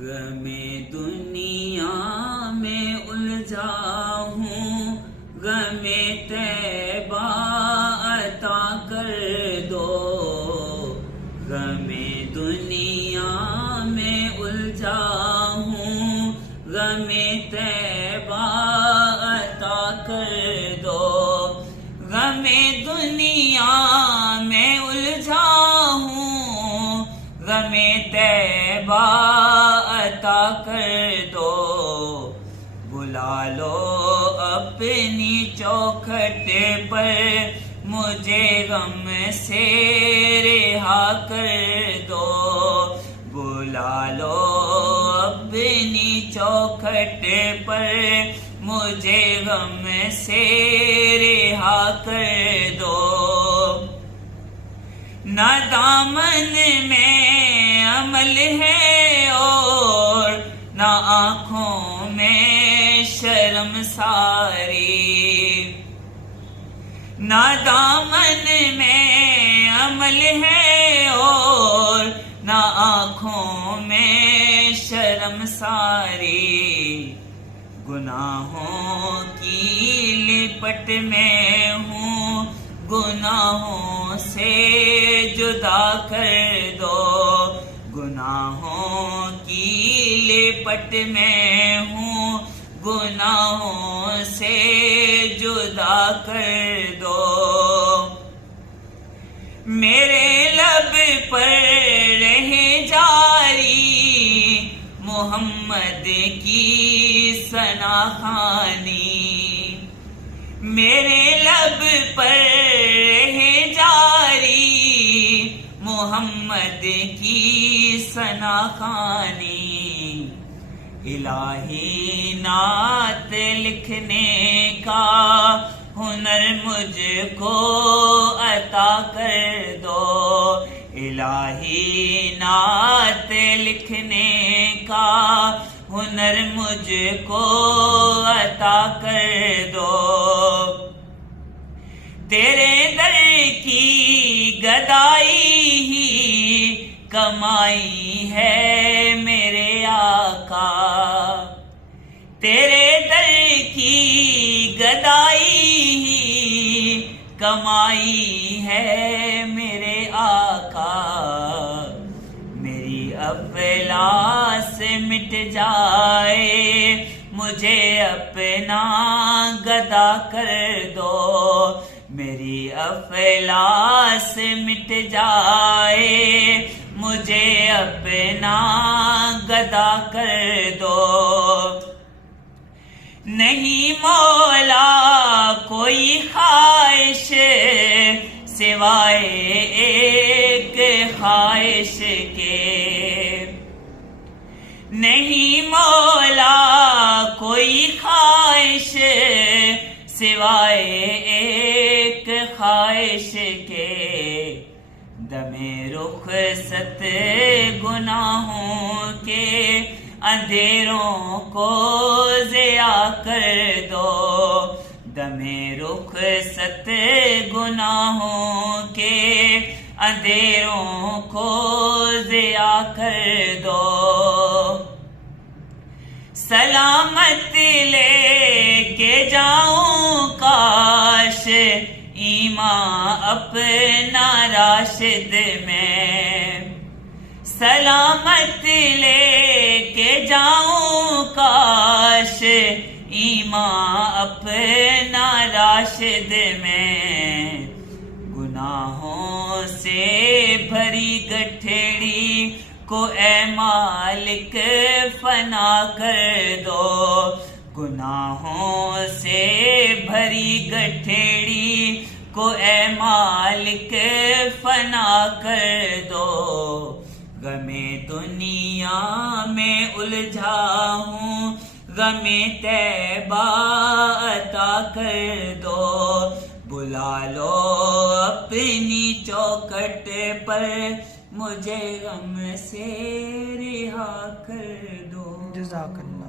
غم دنیا میں الجھا ہوں، غم طیبہ عطا کر دو، غم دنیا میں الجھا ہوں، غم طیبہ عطا کر دو، غم دنیا میں الجھا ہوں، غم طیبہ عطا کر دو، بلا لو اپنی چوکھٹ پر مجھے غم سے رہا کر دو، بلا لو اپنی چوکھٹ پر مجھے غم سے رہا کر دو، نہ دامن میں عمل ہے اور نہ آنکھوں میں شرم ساری، نہ دامن میں عمل ہے اور نہ آنکھوں میں شرم ساری، گناہوں کی لپٹ میں ہوں، گناہوں سے جدا کر دو، گناہوں کی لپٹ میں ہوں، گناہوں سے جدا کر دو، میرے لب پر رہے جاری محمد کی ثنا خوانی، میرے لب پر رہے جاری محمد کی ثنا خوانی، الہی نعت لکھنے کا ہنر مجھ کو عطا کر دو، الہی نعت لکھنے کا ہنر مجھ کو عطا کر دو، تیرے در کی گدائی ہی کمائی ہے میرے آقا، تیرے در کی گدائی ہی کمائی ہے میرے آقا، میری افلاس مٹ جائے مجھے اپنا گدا کر دو، میری افلاس مٹ جائے مجھے اپنا گدا کر دو، نہیں مولا کوئی خواہش سوائے ایک خواہش کے، نہیں مولا کوئی خواہش سوائے ایک خواہش کے، دم رخصت گناہوں کے اندھیروں کو ضیاء کر دو، دم رخصت گناہوں کے اندھیروں کو ضیاء کر دو، سلامت لے کے جاؤں کاش ایمان اپنا راشد میں، سلامت لے کے جاؤں کاش ایمان اپنا راشد میں، گناہوں سے بھری گٹھڑی کو اے مالک فنا کر دو، گناہوں سے بھری گٹھڑی کو اے مالک فنا کر دو، غم دنیا میں الجھا ہوں، غم طیبہ عطا کر دو، بلا لو اپنی چوکھٹ پر مجھے غم سے رہا کر دو، جزاک اللہ۔